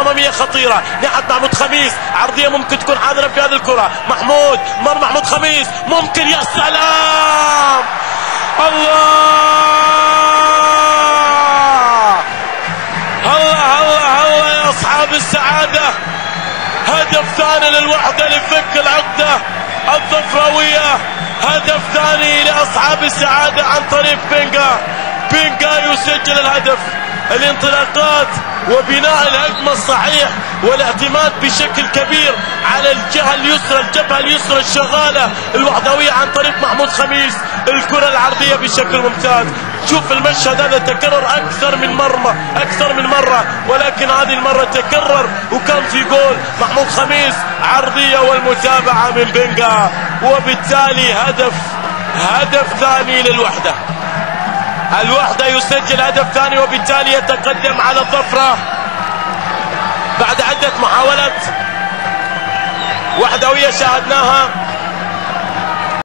أمامية خطيرة ناحية محمود خميس، عرضية ممكن تكون حاضرة في هذه الكرة. محمود مر محمود خميس، ممكن، يا سلام، الله الله الله الله يا أصحاب السعادة. هدف ثاني للوحدة لفك العقدة الظفراوية، هدف ثاني لأصحاب السعادة عن طريق بينجا يسجل الهدف. الانطلاقات وبناء الهجمة الصحيح والاعتماد بشكل كبير على الجهة اليسرى، الجبهة اليسرى الشغالة الوحدوية عن طريق محمود خميس، الكرة العرضية بشكل ممتاز. شوف المشهد هذا تكرر أكثر من مرة، ولكن هذه المرة تكرر وكان في جول. محمود خميس عرضية والمتابعة من بينجا، وبالتالي هدف ثاني للوحدة. الوحدة يسجل هدف ثاني وبالتالي يتقدم على الظفرة بعد عدة محاولات وحدوية شاهدناها.